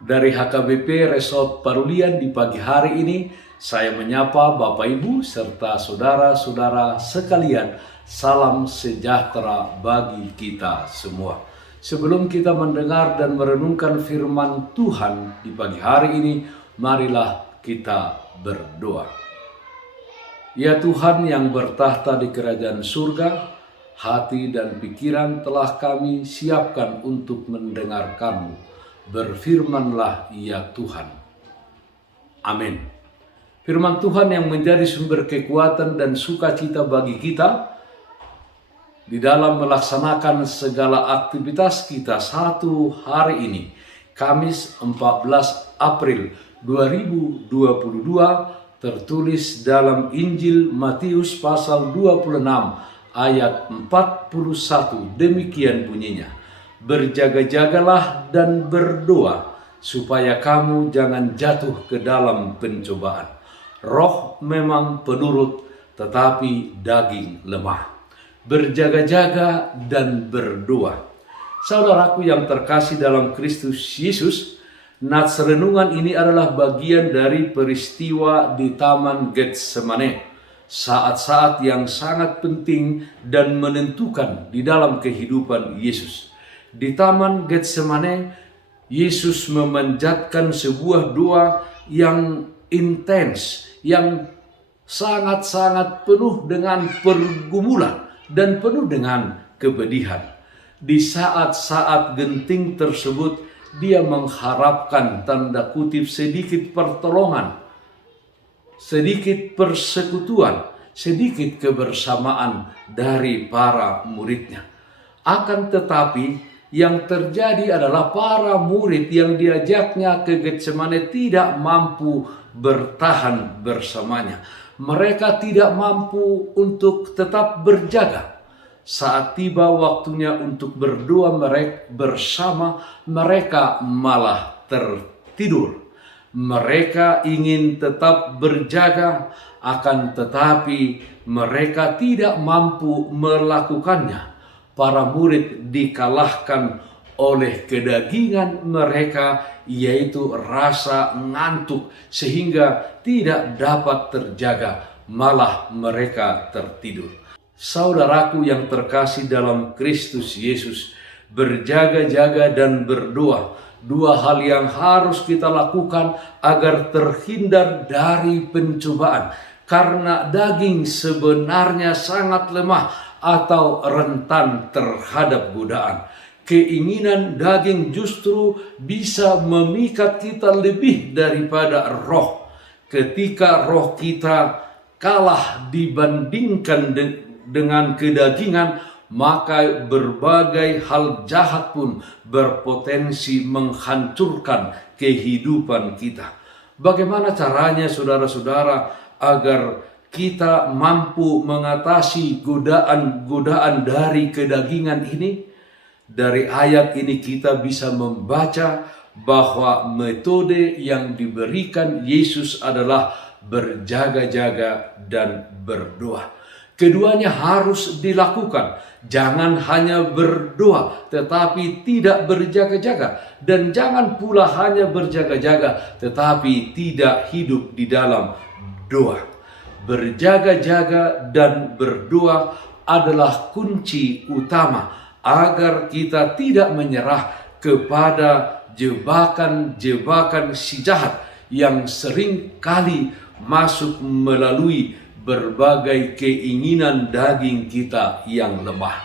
Dari HKBP Resort Parulian di pagi hari ini, saya menyapa Bapak Ibu serta saudara-saudara sekalian. Salam sejahtera bagi kita semua. Sebelum kita mendengar dan merenungkan firman Tuhan di pagi hari ini, marilah kita berdoa. Ya Tuhan yang bertahta di kerajaan surga, hati dan pikiran telah kami siapkan untuk mendengarkan-Mu. Berfirmanlah ya Tuhan. Amin. Firman Tuhan yang menjadi sumber kekuatan dan sukacita bagi kita di dalam melaksanakan segala aktivitas kita satu hari ini, Kamis 14 April 2022, tertulis dalam Injil Matius pasal 26 ayat 41, demikian bunyinya. Berjaga-jagalah dan berdoa supaya kamu jangan jatuh ke dalam pencobaan. Roh memang penurut, tetapi daging lemah. Berjaga-jaga dan berdoa. Saudaraku yang terkasih dalam Kristus Yesus, nats renungan ini adalah bagian dari peristiwa di Taman Getsemane. Saat-saat yang sangat penting dan menentukan di dalam kehidupan Yesus. Di Taman Getsemane, Yesus memanjatkan sebuah doa yang intens, yang sangat-sangat penuh dengan pergumulan dan penuh dengan kepedihan. Di saat-saat genting tersebut, dia mengharapkan tanda kutip sedikit pertolongan, sedikit persekutuan, sedikit kebersamaan dari para muridnya. Akan tetapi, yang terjadi adalah para murid yang diajaknya ke Getsemane tidak mampu bertahan bersamanya. Mereka tidak mampu untuk tetap berjaga. Saat tiba waktunya untuk berdoa mereka bersama, mereka malah tertidur. Mereka ingin tetap berjaga, akan tetapi mereka tidak mampu melakukannya. Para murid dikalahkan oleh kedagingan mereka, yaitu rasa ngantuk, sehingga tidak dapat terjaga, malah mereka tertidur. Saudaraku yang terkasih dalam Kristus Yesus, berjaga-jaga dan berdoa, dua hal yang harus kita lakukan agar terhindar dari pencobaan. Karena daging sebenarnya sangat lemah atau rentan terhadap godaan. Keinginan daging justru bisa memikat kita lebih daripada roh. Ketika roh kita kalah dibandingkan dengan kedagingan, maka berbagai hal jahat pun berpotensi menghancurkan kehidupan kita. Bagaimana caranya saudara-saudara agar kita mampu mengatasi godaan-godaan dari kedagingan ini? Dari ayat ini kita bisa membaca bahwa metode yang diberikan Yesus adalah berjaga-jaga dan berdoa. Keduanya harus dilakukan. Jangan hanya berdoa tetapi tidak berjaga-jaga, dan jangan pula hanya berjaga-jaga tetapi tidak hidup di dalam doa. Berjaga-jaga dan berdoa adalah kunci utama agar kita tidak menyerah kepada jebakan-jebakan si jahat yang sering kali masuk melalui berbagai keinginan daging kita yang lemah.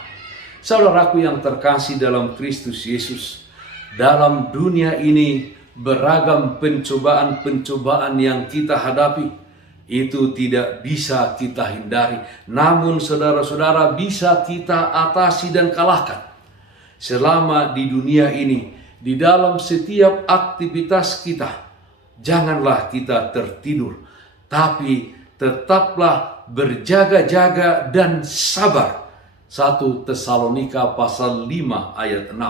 Saudaraku yang terkasih dalam Kristus Yesus, dalam dunia ini beragam pencobaan-pencobaan yang kita hadapi. Itu tidak bisa kita hindari. Namun saudara-saudara, bisa kita atasi dan kalahkan. Selama di dunia ini, di dalam setiap aktivitas kita, janganlah kita tertidur, tapi tetaplah berjaga-jaga dan sabar. 1 Tesalonika pasal 5 ayat 6.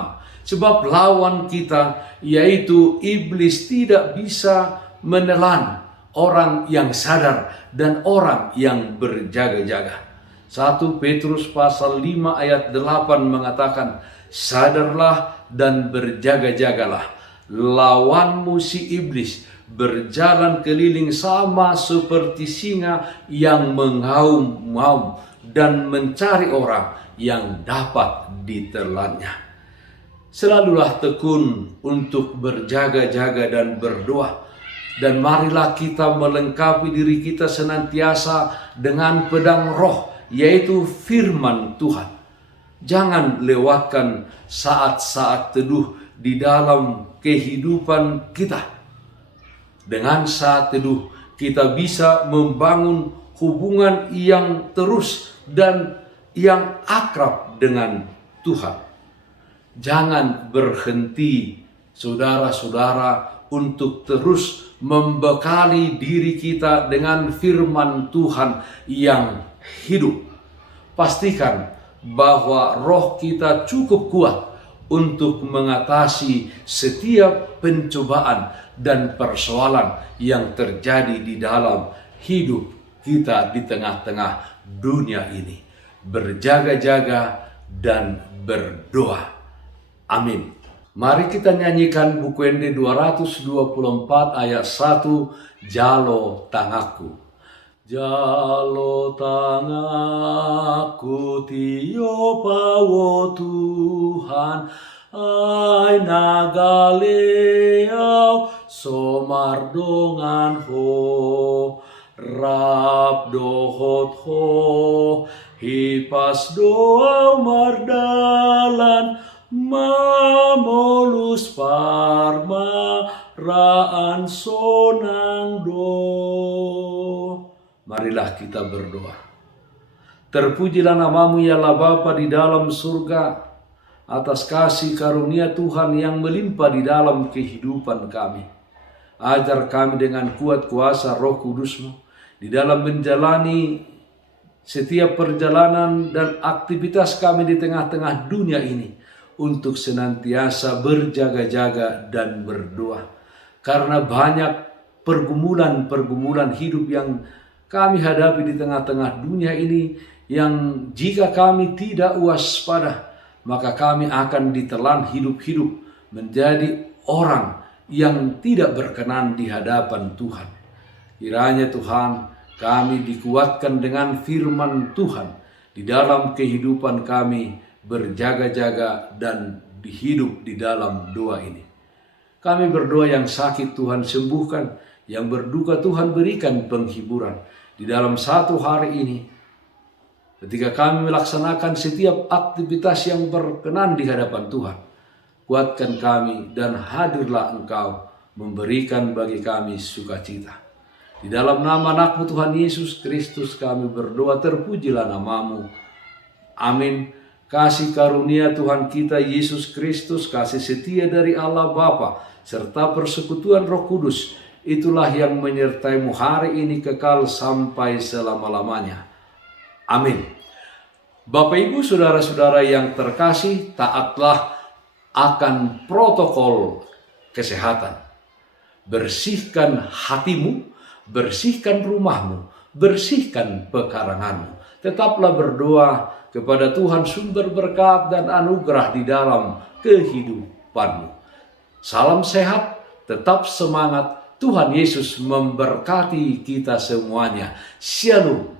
Sebab lawan kita, yaitu iblis, tidak bisa menelan orang yang sadar dan orang yang berjaga-jaga. 1 Petrus pasal 5 ayat 8 mengatakan, sadarlah dan berjaga-jagalah. Lawanmu si iblis berjalan keliling sama seperti singa yang mengaum-ngaum dan mencari orang yang dapat ditelannya. Selalulah tekun untuk berjaga-jaga dan berdoa. Dan marilah kita melengkapi diri kita senantiasa dengan pedang roh, yaitu firman Tuhan. Jangan lewatkan saat-saat teduh di dalam kehidupan kita. Dengan saat teduh kita bisa membangun hubungan yang terus dan yang akrab dengan Tuhan. Jangan berhenti saudara-saudara untuk terus membekali diri kita dengan firman Tuhan yang hidup. Pastikan bahwa roh kita cukup kuat untuk mengatasi setiap pencobaan dan persoalan yang terjadi di dalam hidup kita di tengah-tengah dunia ini. Berjaga-jaga dan berdoa. Amin. Mari kita nyanyikan buku Ende 224 ayat 1, Jalo Tangaku. Jalo tangaku tio pawo Tuhan, ai nagaleau somardongan ho, rap dohot ho, hipas doau mardalan, mamolus parma raan sonang do. Marilah kita berdoa. Terpujilah namamu ya Allah Bapa di dalam surga, atas kasih karunia Tuhan yang melimpah di dalam kehidupan kami. Ajar kami dengan kuat kuasa Roh Kudus-Mu di dalam menjalani setiap perjalanan dan aktivitas kami di tengah-tengah dunia ini, untuk senantiasa berjaga-jaga dan berdoa. Karena banyak pergumulan-pergumulan hidup yang kami hadapi di tengah-tengah dunia ini, yang jika kami tidak waspada, maka kami akan ditelan hidup-hidup menjadi orang yang tidak berkenan di hadapan Tuhan. Kiranya Tuhan, kami dikuatkan dengan firman Tuhan di dalam kehidupan kami, berjaga-jaga dan hidup di dalam doa ini. Kami berdoa yang sakit Tuhan sembuhkan, yang berduka Tuhan berikan penghiburan. Di dalam satu hari ini, ketika kami melaksanakan setiap aktivitas yang berkenan di hadapan Tuhan, kuatkan kami dan hadirlah Engkau memberikan bagi kami sukacita. Di dalam nama anak-Mu Tuhan Yesus Kristus kami berdoa, terpujilah namamu. Amin. Kasih karunia Tuhan kita Yesus Kristus, kasih setia dari Allah Bapa, serta persekutuan Roh Kudus, itulah yang menyertai-mu hari ini kekal sampai selama-lamanya. Amin. Bapak Ibu saudara-saudara yang terkasih, taatlah akan protokol kesehatan. Bersihkan hatimu, bersihkan rumahmu, bersihkan pekaranganmu. Tetaplah berdoa kepada Tuhan sumber berkat dan anugerah di dalam kehidupanmu. Salam sehat, tetap semangat. Tuhan Yesus memberkati kita semuanya. Shalom.